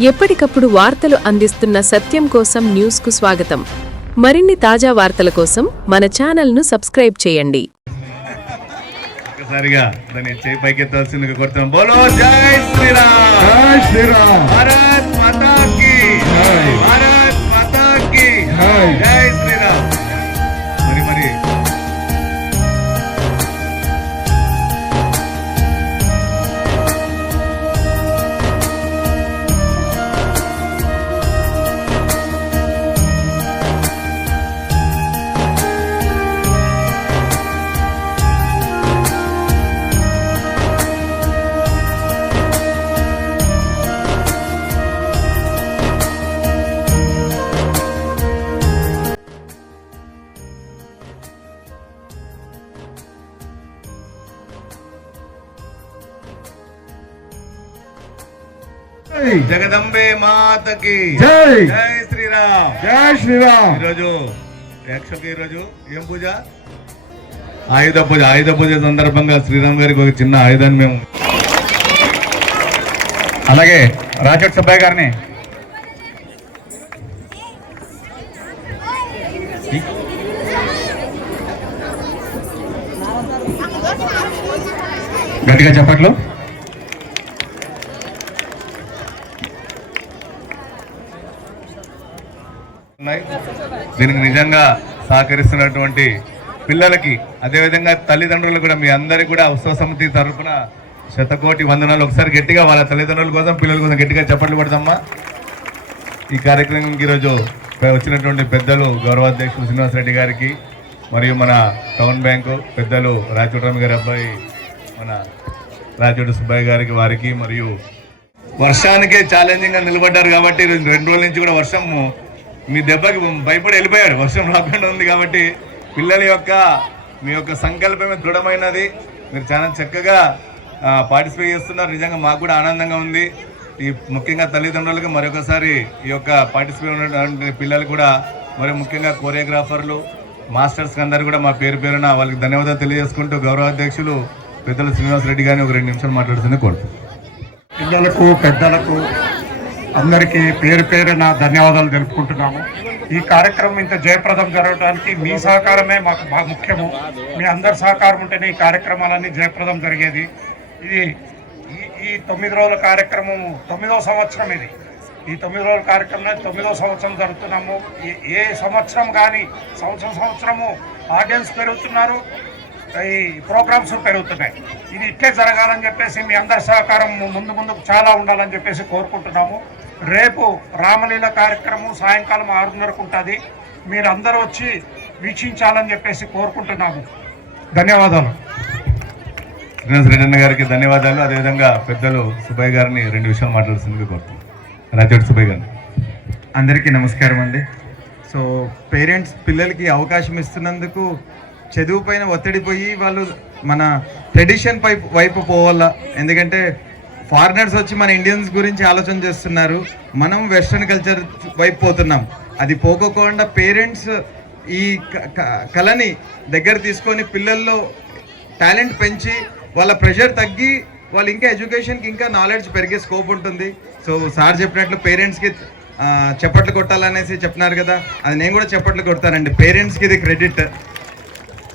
ఎప్పటికప్పుడు వార్తలు అందిస్తున్న సత్యం కోసం న్యూస్కు స్వాగతం. మరిన్ని తాజా వార్తల కోసం మన ఛానల్ను సబ్స్క్రైబ్ చేయండి. ఒక్కసారిగా దాన్ని చేయి పైకెత్తాల్సిందిగా కోరుతున్నాం. బోలో జై శ్రీరామ్! జై శ్రీరామ్! భారత్ మాతా కీ జై. భారత్ మాతా కీ జై. జై. జగదంబే మాతకి. జై. జై శ్రీరామ్. జై శ్రీరామ్. ఈరోజు యాక్చువల్గా ఈరోజు ఏం పూజ? ఆయుధ పూజ. ఆయుధ పూజ సందర్భంగా శ్రీరామ్ గారికి ఒక చిన్న ఆయుధాన్ని మేము అలాగే రాకెట్ సుబ్బయ్య గారిని. గట్టిగా చెప్పట్లు. దీనికి నిజంగా సహకరిస్తున్నటువంటి పిల్లలకి అదేవిధంగా తల్లిదండ్రులు కూడా మీ అందరికీ కూడా ఉత్సవ సమితి తరఫున శతకోటి వందనాలు. ఒకసారి గట్టిగా వాళ్ళ తల్లిదండ్రుల కోసం పిల్లల కోసం గట్టిగా చప్పట్లు పడతామా ఈ కార్యక్రమంకి ఈరోజు వచ్చినటువంటి పెద్దలు గౌరవాధ్యక్షులు శ్రీనివాసరెడ్డి గారికి మరియు మన టౌన్ బ్యాంకు పెద్దలు రాచోటరామి గారి అబ్బాయి మన రాచోటి సుబ్బయ్య గారికి వారికి మరియు వర్షానికే ఛాలెంజింగ్గా నిలబడ్డారు కాబట్టి రెండు రోజుల నుంచి కూడా వర్షము మీ దెబ్బకి భయపడి వెళ్ళిపోయాడు వర్షం రాకుండా ఉంది కాబట్టి పిల్లల యొక్క మీ యొక్క సంకల్పమే దృఢమైనది. మీరు చాలా చక్కగా పార్టిసిపేట్ చేస్తున్నారు. నిజంగా మాకు కూడా ఆనందంగా ఉంది. ఈ ముఖ్యంగా తల్లిదండ్రులకు మరొకసారి ఈ యొక్క పార్టిసిపేట్ ఉన్నటువంటి పిల్లలు కూడా మరి ముఖ్యంగా కోరియోగ్రాఫర్లు మాస్టర్స్ అందరు కూడా మా పేరు పేరున వాళ్ళకి ధన్యవాదాలు తెలియజేసుకుంటూ గౌరవ అధ్యక్షులు పెద్దలు శ్రీనివాస్ రెడ్డి గారిని ఒక రెండు నిమిషాలు మాట్లాడుతుంది కోరుతున్నాను పిల్లలకు పెద్దలకు అందరికీ పేరు పేరున ధన్యవాదాలు తెలుపుకుంటున్నాము. ఈ కార్యక్రమం ఇంత జయప్రదం జరగడానికి మీ సహకారమే మాకు బాగా ముఖ్యము. మీ అందరి సహకారం ఉంటేనే ఈ కార్యక్రమాలన్నీ జయప్రదం జరిగేది. ఇది ఈ ఈ తొమ్మిది రోజుల కార్యక్రమం తొమ్మిదో సంవత్సరం ఇది. ఈ తొమ్మిది రోజుల కార్యక్రమం తొమ్మిదో సంవత్సరం జరుపుతున్నాము. ఏ- ఏ సంవత్సరం కానీ సంవత్సరం సంవత్సరము ఆడియన్స్ పెరుగుతున్నారు. ఈ ప్రోగ్రామ్స్ పెరుగుతున్నాయి. ఇది ఇట్లే జరగాలని చెప్పేసి మీ అందరి సహకారం ముందు ముందుకు చాలా ఉండాలని చెప్పేసి కోరుకుంటున్నాము. రేపు రామలీల కార్యక్రమం సాయంకాలం ఆరున్నరకు ఉంటుంది. మీరు అందరూ వచ్చి వీక్షించాలని చెప్పేసి కోరుకుంటున్నాము. ధన్యవాదాలు. శ్రీనివాస్ రెడ్డి అన్న గారికి ధన్యవాదాలు. అదేవిధంగా పెద్దలు సుబ్బయ్య గారిని రెండు విషయాలు మాట్లాడుతుందిగా కోరుతున్నాను రాజోటి సుబ్బయ్య గారిని. అందరికీ నమస్కారం అండి. సో పేరెంట్స్ పిల్లలకి అవకాశం ఇస్తున్నందుకు చదువు పైన ఒత్తిడి పోయి వాళ్ళు మన ట్రెడిషన్ పై వైపు పోవాల? ఎందుకంటే ఫారినర్స్ వచ్చి మన ఇండియన్స్ గురించి ఆలోచన చేస్తున్నారు. మనం వెస్ట్రన్ కల్చర్ వైపు పోతున్నాం. అది పోకోకుండా పేరెంట్స్ ఈ క- క- కళని దగ్గర తీసుకొని పిల్లల్లో టాలెంట్ పెంచి వాళ్ళ ప్రెషర్ తగ్గి వాళ్ళు ఇంకా ఎడ్యుకేషన్కి ఇంకా నాలెడ్జ్ పెరిగే స్కోప్ ఉంటుంది. సో సార్ చెప్పినట్లు పేరెంట్స్కి చప్పట్లు కొట్టాలనేసి చెప్తున్నారు కదా అది నేను కూడా చప్పట్లు కొడతానండి. పేరెంట్స్కి ఇది క్రెడిట్.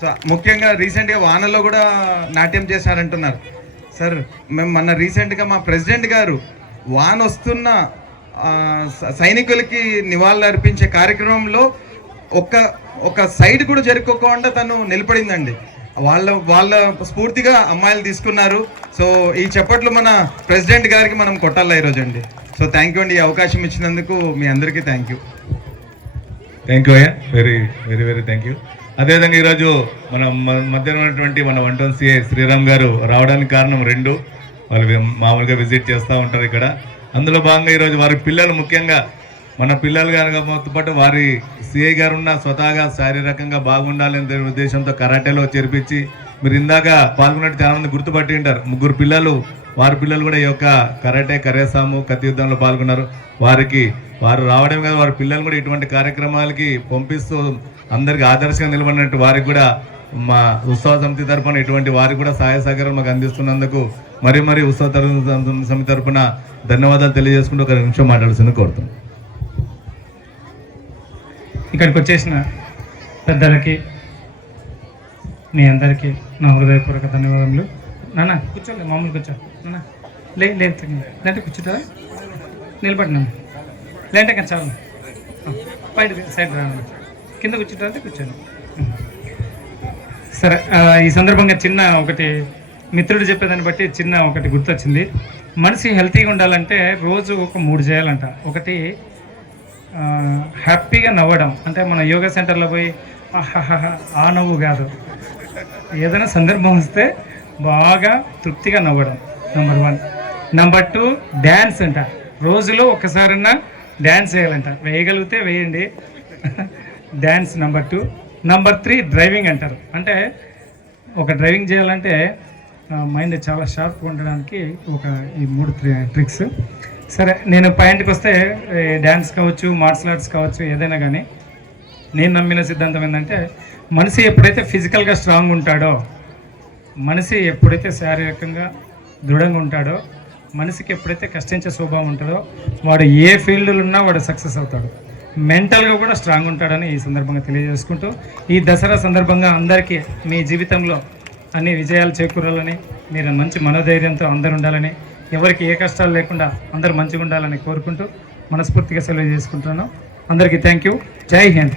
సో ముఖ్యంగా రీసెంట్గా వానలో కూడా నాట్యం చేశారంటున్నారు. సార్ మేము మొన్న రీసెంట్గా మా ప్రెసిడెంట్ గారు వాన వస్తున్న సైనికులకి నివాళులు అర్పించే కార్యక్రమంలో ఒక్క ఒక సైడ్ కూడా జరుపుకోకుండా తను నిలబడిందండి. వాళ్ళ వాళ్ళ స్ఫూర్తిగా అమ్మాయిలు తీసుకున్నారు. సో ఈ చప్పట్లు మన ప్రెసిడెంట్ గారికి మనం కొట్టాలి ఈరోజు అండి. సో థ్యాంక్ యూ అండి. ఈ అవకాశం ఇచ్చినందుకు మీ అందరికీ థ్యాంక్ యూ థ్యాంక్ యూ అయ్యా. Very very very thank you అదేవిధంగా ఈరోజు మన మ- ఉన్నటువంటి మన వన్ టౌన్ సిఐ శ్రీరామ్ గారు రావడానికి కారణం రెండు. వాళ్ళు మామూలుగా విజిట్ చేస్తూ ఉంటారు ఇక్కడ. అందులో భాగంగా ఈరోజు వారి పిల్లలు ముఖ్యంగా మన పిల్లలు కనుక పాటు వారి సిఐ గారు ఉన్న స్వతహాగా శారీరకంగా బాగుండాలనే ఉద్దేశంతో కరాటేలో చేర్పించి మీరు ఇందాక పాల్గొన్నట్టు చాలా మంది గుర్తుపట్టి ఉంటారు. ముగ్గురు పిల్లలు వారి పిల్లలు కూడా ఈ యొక్క కరాటే కరేసాము కత్తి యుద్ధంలో పాల్గొన్నారు. వారికి వారు రావడం కాదు వారి పిల్లలు కూడా ఇటువంటి కార్యక్రమాలకి పంపిస్తూ అందరికి ఆదర్శంగా నిలబడినట్టు వారికి కూడా మా ఉత్సవ సమితి తరఫున ఇటువంటి వారికి కూడా సహాయ సహకారం మాకు అందిస్తున్నందుకు మరి మరి ఉత్సవ సమితి తరఫున ధన్యవాదాలు తెలియజేసుకుంటూ ఒక నిమిషం మాట్లాడుతుంది కోరుతాం ఇక్కడికి వచ్చేసిన పెద్దలకి మీ అందరికీ నా హృదయపూర్వక ధన్యవాదములు. నాన్న కూర్చోండి మామూలు కూర్చో. నాన్న లే లేదు లేదంటే కూర్చుంటారా నిలబడినాము లేదంటే కానీ చాలు. బయట సైడ్ రాను కింద కూర్చుంటారంటే కూర్చోను. సరే ఈ సందర్భంగా చిన్న ఒకటి మిత్రుడు చెప్పేదాన్ని బట్టి చిన్న ఒకటి గుర్తొచ్చింది. మనిషి హెల్తీగా ఉండాలంటే రోజు ఒక మూడు చేయాలంట. ఒకటి హ్యాపీగా నవ్వడం. అంటే మన యోగా సెంటర్లో పోయి ఆ నవ్వు కాదు. ఏదైనా సందర్భం వస్తే బాగా తృప్తిగా నవ్వడం. Number one number two dance అంట. రోజులో ఒక్కసారన్నా డ్యాన్స్ వేయాలంట వేయగలిగితే వేయండి. Dance number two number three driving అంటారు. అంటే ఒక డ్రైవింగ్ చేయాలంటే మైండ్ చాలా షార్ప్గా ఉండడానికి ఒక ఈ మూడు ట్రిక్స్ సరే నేను పాయింట్కి వస్తే డ్యాన్స్ కావచ్చు మార్షల్ ఆర్ట్స్ కావచ్చు ఏదైనా కానీ నేను నమ్మిన సిద్ధాంతం ఏంటంటే మనిషి ఎప్పుడైతే ఫిజికల్గా స్ట్రాంగ్ ఉంటాడో మనిషి ఎప్పుడైతే శారీరకంగా దృఢంగా ఉంటాడో మనిషికి ఎప్పుడైతే కష్టించే స్వభావం ఉంటుందో వాడు ఏ ఫీల్డ్లో ఉన్నా వాడు సక్సెస్ అవుతాడు. మెంటల్గా కూడా స్ట్రాంగ్ ఉంటాడని ఈ సందర్భంగా తెలియజేసుకుంటూ ఈ దసరా సందర్భంగా అందరికీ మీ జీవితంలో అన్ని విజయాలు చేకూరాలని మీరు మంచి మనోధైర్యంతో అందరు ఉండాలని ఎవరికి ఏ కష్టాలు లేకుండా అందరూ మంచిగా ఉండాలని కోరుకుంటూ మనస్ఫూర్తిగా సెలవు చేసుకుంటున్నాను. అందరికీ థ్యాంక్ యూ జై హింద్.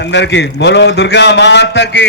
అందరికీ బోలో దుర్గా మాతకి.